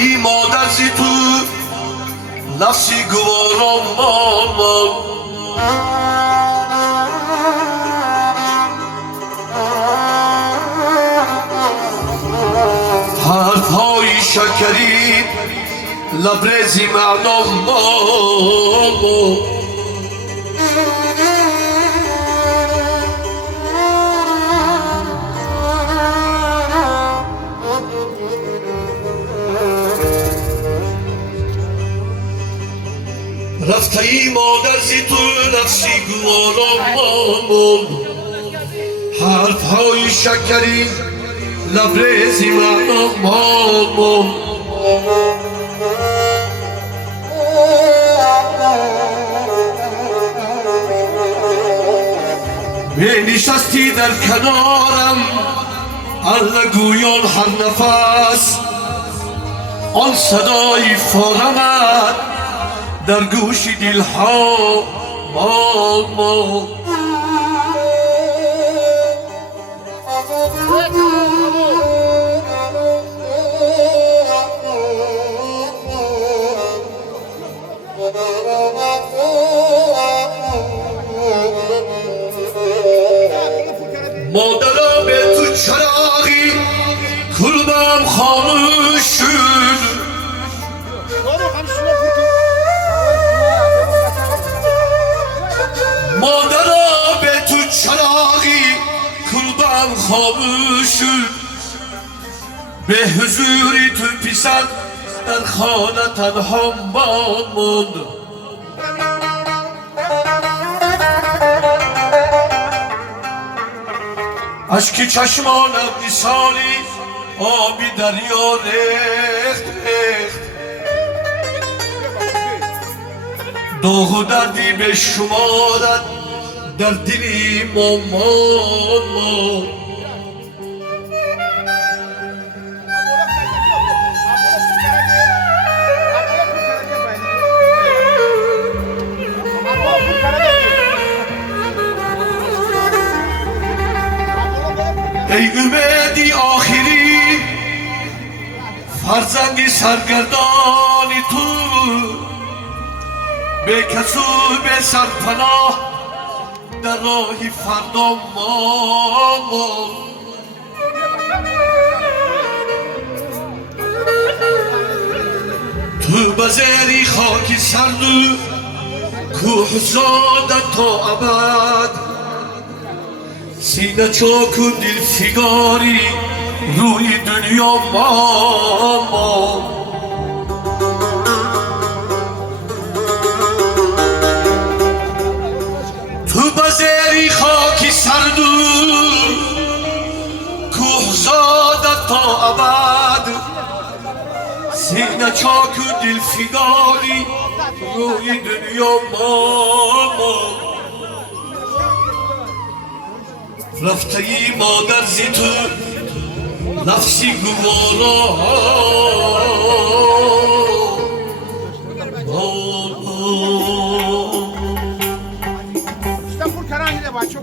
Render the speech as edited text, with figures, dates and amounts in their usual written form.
ای مادر زی تو نفسی گوارم مامان حرفهای شکری لبریزی معنام مامان رفته ای مادر زی تو نفسی گوارم مامان حرفهای شکری لبریزی معنام مامان می نشستی در کنارم الله گویان هر نفس آن صدای فارمت در گوش دلها ماما مادرم به تو چراغی کلبم خاموش شد مادرم به تو چراغی کلبم خاموش شد به حضوری تو پیشت در خانه تنها ماند اشکی چشمانم نشانی آبی دریا ریخت ریخت داغ و دردی به شمارد در دلی مامان ای امیدی آخری فرزندی سرگردانی تو به کس و به سرپناه در راهی فردا مامان تو بزری خاکی سرد و کوه زادت تا ابد سینه چاک و دل فگاری روی دنیا ماما تو بزری خاکی سرد و کوه زادت تا ابد سینه چاک و دل فگاری روی دنیا ماما رفته ای مادر زی تو نفسی گوارا